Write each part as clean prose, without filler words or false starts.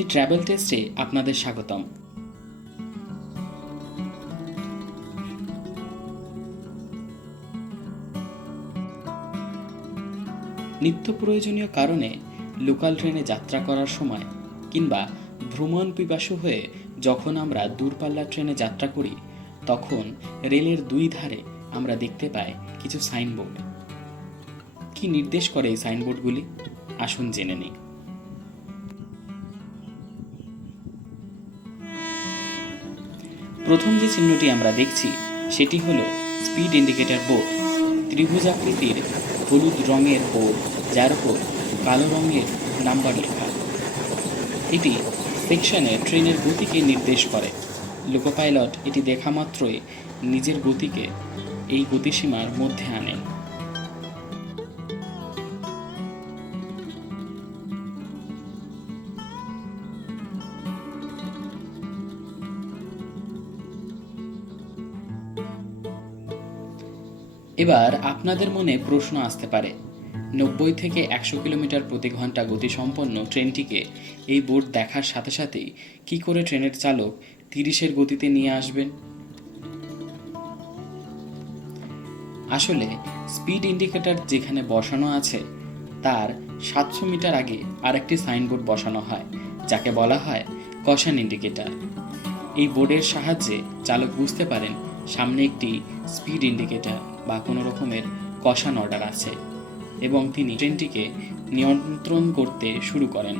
দি travel টেস্টে আপনাদের স্বাগতম। নিত্য প্রয়োজনীয় কারণে লোকাল ট্রেনে যাত্রা করার সময় কিংবা ভ্রমণ পিপাসু হয়ে যখন আমরা দূরপাল্লার ট্রেনে যাত্রা করি, তখন রেলের দুই ধারে আমরা দেখতে পাই কিছু সাইনবোর্ড। কি নির্দেশ করে এই সাইনবোর্ডগুলি? আসুন জেনে নিই। প্রথম যে চিহ্নটি আমরা দেখছি সেটি হলো স্পিড ইন্ডিকেটর বোর্ড। ত্রিভুজাকৃতির হলুদ রঙের বোর্ড, যার উপর কালো রঙের নাম্বার লেখা। এটি সেকশনে ট্রেনের গতিকে নির্দেশ করে। লোকো পাইলট এটি দেখা মাত্রই নিজের গতিকে এই গতিসীমার মধ্যে আনেন। এবার আপনাদের মনে প্রশ্ন আসতে পারে, 90 থেকে 100 কিলোমিটার প্রতি ঘন্টা গতিসম্পন্ন ট্রেনটিকে এই বোর্ড দেখার সাথে সাথেই কি করে ট্রেনের চালক 30-এর গতিতে নিয়ে আসবেন? আসলে স্পিড ইন্ডিকেটর যেখানে বসানো আছে তার 700 মিটার আগে আরেকটি সাইনবোর্ড বসানো হয়, যাকে বলা হয় কশন ইন্ডিকেটর। এই বোর্ডের সাহায্যে চালক বুঝতে পারেন সামনে একটি স্পিড ইন্ডিকেটর বা কোনো রকমের কশন অর্ডার আছে এবং তিনি ট্রেনটিকে নিয়ন্ত্রণ করতে শুরু করেন।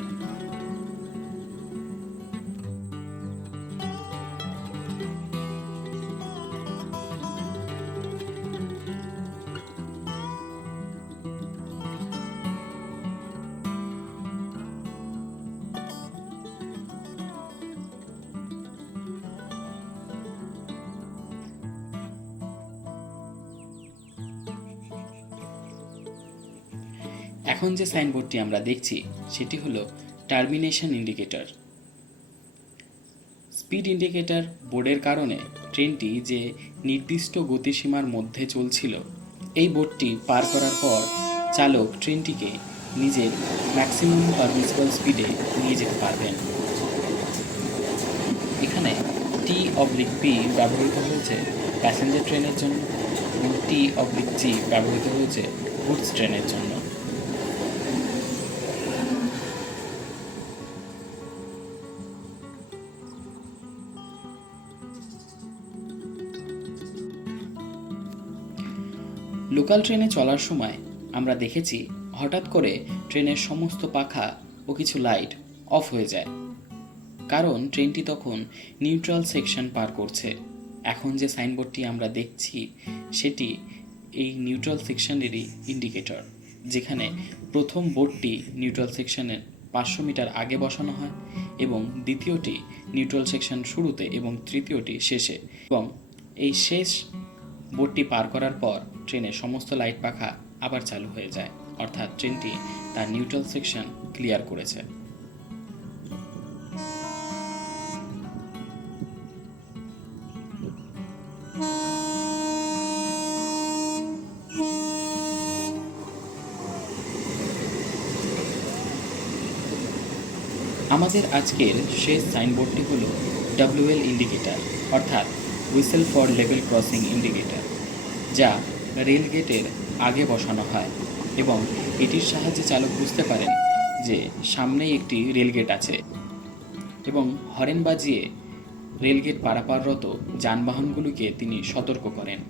এখন যে সাইনবোর্ডটি আমরা দেখছি সেটি হলো টার্মিনেশন ইন্ডিকেটর। স্পিড ইন্ডিকেটর বোর্ডের কারণে ট্রেনটি যে নির্দিষ্ট গতিসীমার মধ্যে চলছিল, এই বোর্ডটি পার করার পর চালক ট্রেনটিকে নিজের ম্যাক্সিমাম পারমিসিবল স্পিডে নিয়ে যেতে পারবেন। এখানে T/P ব্যবহৃত হয়েছে প্যাসেঞ্জার ট্রেনের জন্য এবং T/G ব্যবহৃত হয়েছে গুডস ট্রেনের জন্য। লোকাল ট্রেনে চলার সময় আমরা দেখেছি হঠাৎ করে ট্রেনের সমস্ত পাখা ও কিছু লাইট অফ হয়ে যায়, কারণ ট্রেনটি তখন নিউট্রাল সেকশন পার করছে। এখন যে সাইনবোর্ডটি আমরা দেখছি সেটি এই নিউট্রাল সেকশনেরই ইন্ডিকেটর, যেখানে প্রথম বোর্ডটি নিউট্রাল সেকশনের 500 মিটার আগে বসানো হয় এবং দ্বিতীয়টি নিউট্রাল সেকশন শুরুতে এবং তৃতীয়টি শেষে। এবং এই শেষ বোর্ডটি পার করার পর ট্রেনের সমস্ত লাইট পাখা আবার চালু হয়ে যায়, অর্থাৎ ট্রেনটি তার নিউট্রাল সেকশন ক্লিয়ার করেছে। আমাদের আজকের শেষ সাইনবোর্ডটি হলো WL ইন্ডিকেটর, অর্থাৎ whistle for level crossing indicator, যা রেল গেটের আগে বসানো হয় এবং এটির সাহায্যে চালক বুঝতে পারেন যে সামনেই একটি রেলগেট আছে এবং হরেন বাজিয়ে রেলগেট পারাপাররত যানবাহনগুলোকে তিনি সতর্ক করেন।